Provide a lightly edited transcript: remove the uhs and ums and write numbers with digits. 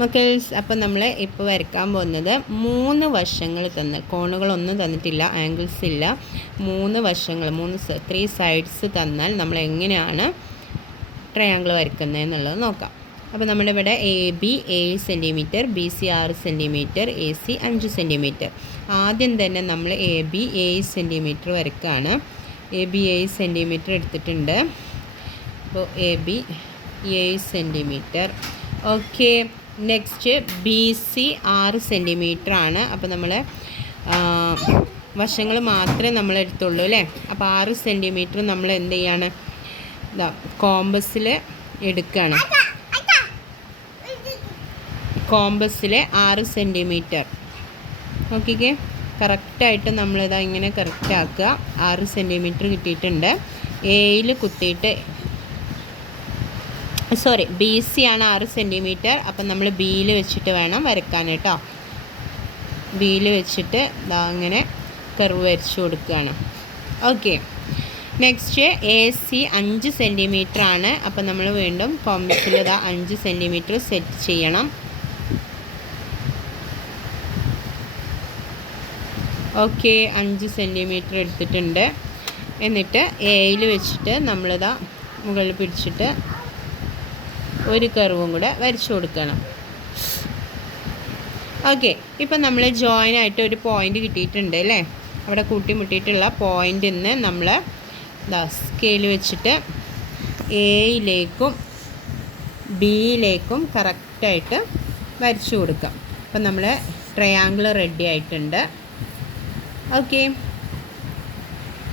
മക്കൾസ്, അപ്പം നമ്മൾ ഇപ്പോൾ വരയ്ക്കാൻ പോകുന്നത് 3 വശങ്ങൾ കോണുകളൊന്നും തന്നിട്ടില്ല, ആംഗിൾസ് ഇല്ല. 3 വശങ്ങൾ 3 സൈഡ്സ് തന്നാൽ നമ്മൾ എങ്ങനെയാണ് ട്രയാങ്കിൾ വരയ്ക്കുന്നത് എന്നുള്ളത് നോക്കാം. അപ്പോൾ നമ്മുടെ ഇവിടെ AB 7 centimetre, BC 6 centimetre, AC 5 centimetre. ആദ്യം തന്നെ നമ്മൾ AB 7 സെൻറ്റിമീറ്റർ വരയ്ക്കുകയാണ്. AB 7 സെൻറ്റിമീറ്റർ എടുത്തിട്ടുണ്ട്. അപ്പോൾ AB 7 centimetre. Okay, next BC 6 centimetre ആണ്. അപ്പോൾ നമ്മൾ വശങ്ങൾ മാത്രമേ നമ്മൾ എടുത്തുള്ളൂ അല്ലേ. അപ്പോൾ 6 സെൻറ്റിമീറ്റർ നമ്മൾ എന്ത് ചെയ്യാണ്, കോമ്പസിൽ എടുക്കുകയാണ്. കോമ്പസിൽ 6 സെൻറ്റിമീറ്റർ. ഓക്കെ, കറക്റ്റായിട്ട് നമ്മളിതാ ഇങ്ങനെ കറക്റ്റ് ആക്കുക. 6 സെൻറ്റിമീറ്റർ കിട്ടിയിട്ടുണ്ട്. എയിൽ കുത്തിയിട്ട് BC ആണ് 6 സെൻറ്റിമീറ്റർ. അപ്പം നമ്മൾ ബിയിൽ വെച്ചിട്ട് വേണം വരയ്ക്കാൻ കേട്ടോ. ബിയിൽ വെച്ചിട്ട് ഇതാ അങ്ങനെ കർവ് വരച്ച് കൊടുക്കുകയാണ്. ഓക്കെ, നെക്സ്റ്റ് AC 5 സെൻറ്റിമീറ്റർ ആണ്. അപ്പം നമ്മൾ വീണ്ടും കോമ്പസിൽ ഇതാ 5 സെൻറ്റിമീറ്റർ സെറ്റ് ചെയ്യണം. ഓക്കെ, 5 സെൻറ്റിമീറ്റർ എടുത്തിട്ടുണ്ട്. എന്നിട്ട് എയിൽ വെച്ചിട്ട് നമ്മളിതാ മുകളിൽ പിടിച്ചിട്ട് ഒരു കർവും കൂടെ വരച്ചു കൊടുക്കണം. ഓക്കെ, ഇപ്പം നമ്മൾ ജോയിനായിട്ട് ഒരു പോയിൻ്റ് കിട്ടിയിട്ടുണ്ട് അല്ലേ. അവിടെ കൂട്ടിമുട്ടിയിട്ടുള്ള പോയിൻ്റിൽ നിന്ന് നമ്മൾ സ്കെയിൽ വെച്ചിട്ട് എയിലേക്കും ബിയിലേക്കും കറക്റ്റായിട്ട് വരച്ചു കൊടുക്കാം. അപ്പം നമ്മൾ ട്രയാങ്കിൾ റെഡി ആയിട്ടുണ്ട്. ഓക്കെ.